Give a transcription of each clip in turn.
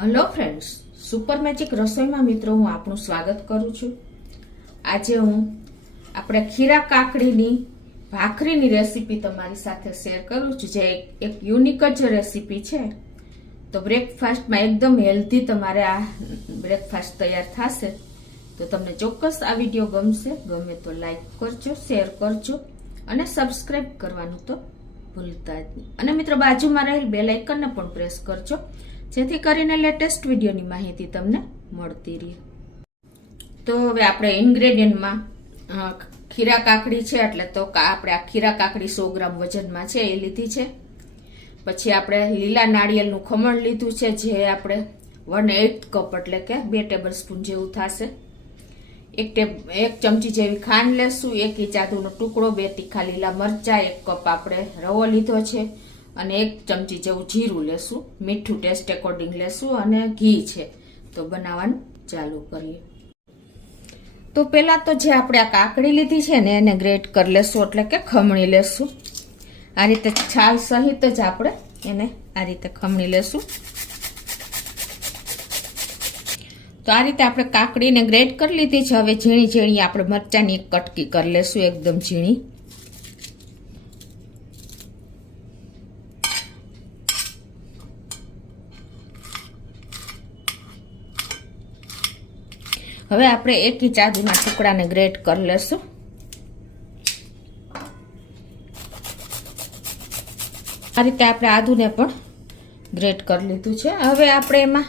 Hello friends, super magic રસોઈમાં મિત્રો હું આપનું સ્વાગત કરું છું। આજે હું આપણે ખીરા કાકડીની ભાખરીની રેસીપી તમારી સાથે શેર કરું છું, જે એક યુનિક જ રેસીપી છે। તો બ્રેકફાસ્ટમાં એકદમ હેલ્ધી તમારે આ બ્રેકફાસ્ટ તૈયાર થશે। તો તમને ચોક્કસ આ વિડીયો ગમશે। ગમે તો લાઈક કરજો, શેર કરજો અને સબસ્ક્રાઈબ કરવાનું તો ભૂલતા જ નહીં। અને મિત્રો બાજુમાં રહેલ બેલ આઇકનને પણ પ્રેસ કરજો, જેથી કરીને લેટેસ્ટ વિડીયોની માહિતી તમને મળતી રહે। તો હવે આપણે ઇન્ગ્રેડિયન્ટમાં ખીરા કાકડી છે, એટલે તો આપણે આ ખીરા કાકડી 100 ગ્રામ વજનમાં છે એ લીધી છે। પછી આપણે લીલા નાળિયેરનું ખમણ લીધું છે, જે આપણે 1/8 કપ એટલે કે 2 ટેબલ સ્પૂન જેવું થશે। એક ચમચી જેવી ખાંડ લેશું, 1 ઇંચ આદુનો ટુકડો, 2 તીખા લીલા મરચા, 1 કપ આપણે રવો લીધો છે અને 1 ચમચી જેવું જીરું લેશું, મીઠું ટેસ્ટ એકોર્ડિંગ લેશું અને ઘી છે। તો બનાવવાનું ચાલુ કરીએ। તો પહેલા તો જે આપણે આ કાકડી લીધી છે ને એને ગ્રેટ કરી લેશું, એટલે કે ખમણી લેશું। આ રીતે છાલ સહિત જ આપણે એને આ રીતે ખમણી લેશું। તો આ રીતે આપણે કાકડીને ગ્રેટ કરી લીધી છે। હવે ઝીણી ઝીણી આપણે મરચાની એક કટકી કરી લેશું, એકદમ ઝીણી। હવે આપણે 1 ઇંચ આદુના ટુકડાને ગ્રેટ કરી લેશું। આ રીતે આપણે આદુને પણ ગ્રેટ કરી લીધું છે। હવે આપણે એમાં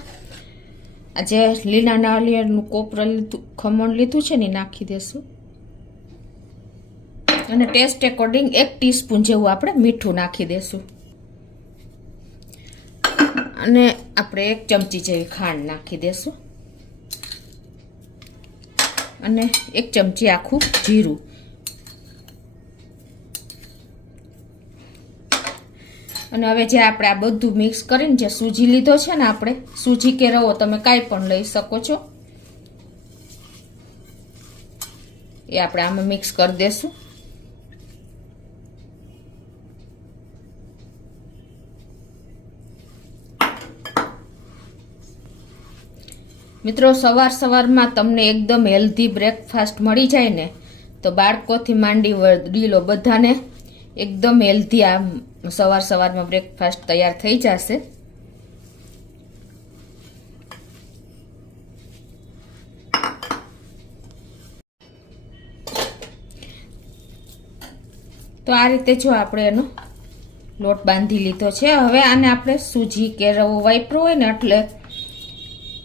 જે લીલા નાળિયેરનું કોપરું લીધું, ખમણ લીધું છે ને નાખી દેશું અને ટેસ્ટ એકોર્ડિંગ 1 ટીસ્પૂન જેવું આપણે મીઠું નાખી દેશું અને આપણે 1 ચમચી જેવી ખાંડ નાખી દેશું અને 1 ચમચી આખું જીરું અને હવે જે આપણે આ બધું મિક્સ કરીને જે સૂજી લીધો છે ને, આપણે સૂજી કે રવો તમે કાંઈ પણ લઈ શકો છો, એ આપણે આમાં મિક્સ કરી દેશું। મિત્રો સવારમાં તમને એકદમ હેલ્ધી બ્રેકફાસ્ટ મળી જાય ને, તો બાળકોથી માંડી વડીલો બધાને એકદમ હેલ્ધી આ સવારમાં બ્રેકફાસ્ટ તૈયાર થઈ જશે। તો આ રીતે જો આપણે એનો લોટ બાંધી લીધો છે। હવે આને આપણે સૂજી કે રવો વાપરો હોય ને એટલે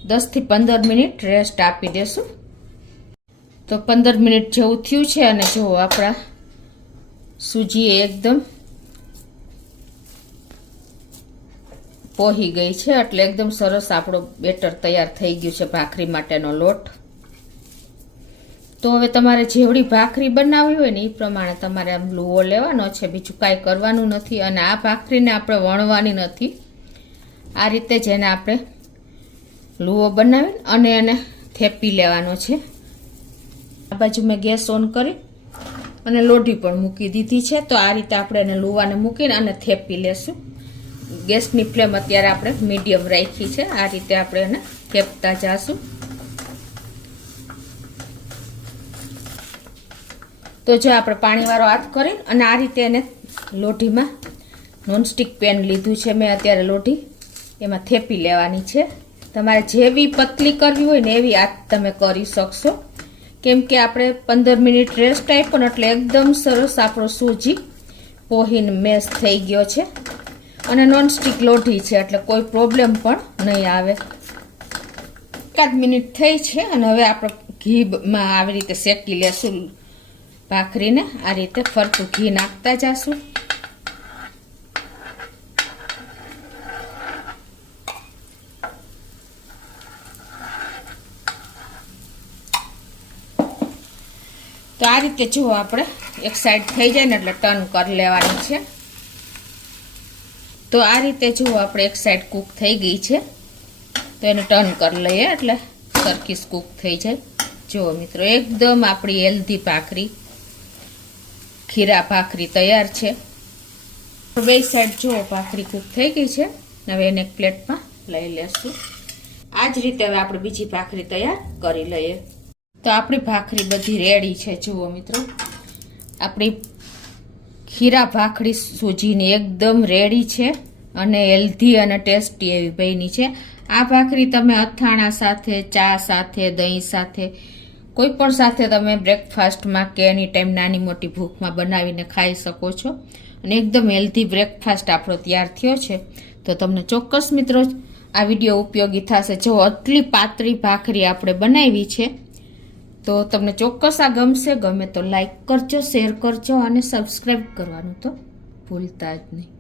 10 થી 15 મિનિટ રેસ્ટ આપી દેશું। તો 15 મિનિટ જેવું થયું છે અને જો આપણા સૂજી એકદમ પોહી ગઈ છે, એટલે એકદમ સરસ આપણો બેટર તૈયાર થઈ ગયું છે ભાખરી માટેનો લોટ। તો હવે તમારે જેવડી ભાખરી બનાવવી હોય ને એ પ્રમાણે તમારે આમ લુવો લેવાનો છે, બીજું કાંઈ કરવાનું નથી। અને આ ભાખરીને આપણે વણવાની નથી, આ રીતે જ એને આપણે લુવો બનાવીને અને એને થેપી લેવાનો છે। આ બાજુ મેં ગેસ ઓન કરી અને લોઢી પણ મૂકી દીધી છે। તો આ રીતે આપણે એને લુવાને મૂકીને અને થેપી લેશું। ગેસની ફ્લેમ અત્યારે આપણે મીડિયમ રાખી છે। આ રીતે આપણે એને થેપતા જાશું। તો જો આપણે પાણીવાળો હાથ કરી અને આ રીતે એને લોઢીમાં નોનસ્ટિક પેન લીધું છે મેં અત્યારે લોઢી, એમાં થેપી લેવાની છે। તમારે જેવી પતલી કરવી હોય ને એવી આ તમે કરી શકશો, કેમ કે આપણે 15 મિનિટ રેસ્ટ આપ્યો ને એટલે એકદમ સરસ આપણો સૂજી પોહીને મેશ થઈ ગયો છે અને નોનસ્ટિક લોઢી છે, એટલે કોઈ પ્રોબ્લેમ પણ નહીં આવે। 1 મિનિટ થઈ છે અને હવે આપણે ઘીમાં આવી રીતે શેકી લેશું ભાખરીને। આ રીતે ફરતું ઘી નાખતા જશું। તો આ રીતે જો આપણે એક સાઈડ થઈ જાય ને એટલે ટર્ન કરી લેવાની છે। તો આ રીતે જો આપણે એક સાઈડ કૂક થઈ ગઈ છે, તો એને ટર્ન કરી લઈએ એટલે સરખી કૂક થઈ જાય। જો મિત્રો એકદમ આપણી હેલ્ધી ભાખરી ખીરા ભાખરી તૈયાર છે। બે સાઈડ જો ભાખરી કૂક થઈ ગઈ છે। હવે એને એક પ્લેટમાં લઈ લેશું। આ જ રીતે હવે આપણે બીજી ભાખરી તૈયાર કરી લઈએ. તો આપણી ભાખરી બધી રેડી છે. જુઓ મિત્રો, આપણી ખીરા ભાખરી સૂજીની એકદમ રેડી છે અને હેલ્ધી અને ટેસ્ટી એવી બની છે. આ ભાખરી તમે અથાણા સાથે, ચા સાથે, દહીં સાથે, કોઈ પણ સાથે તમે બ્રેકફાસ્ટમાં કે એની ટાઈમ નાની મોટી ભૂખમાં બનાવીને ખાઈ શકો છો. અને એકદમ હેલ્ધી બ્રેકફાસ્ટ આપણો તૈયાર થયો છે. તો તમને ચોક્કસ મિત્રો આ વિડીયો ઉપયોગી થશે. જો આટલી પાતળી ભાખરી આપણે બનાવી છે તો તમને ચોક્કસ આ ગમશે. ગમે તો લાઈક કરજો, શેર કરજો અને સબસ્ક્રાઈબ કરવાનું તો ભૂલતા જ નહીં.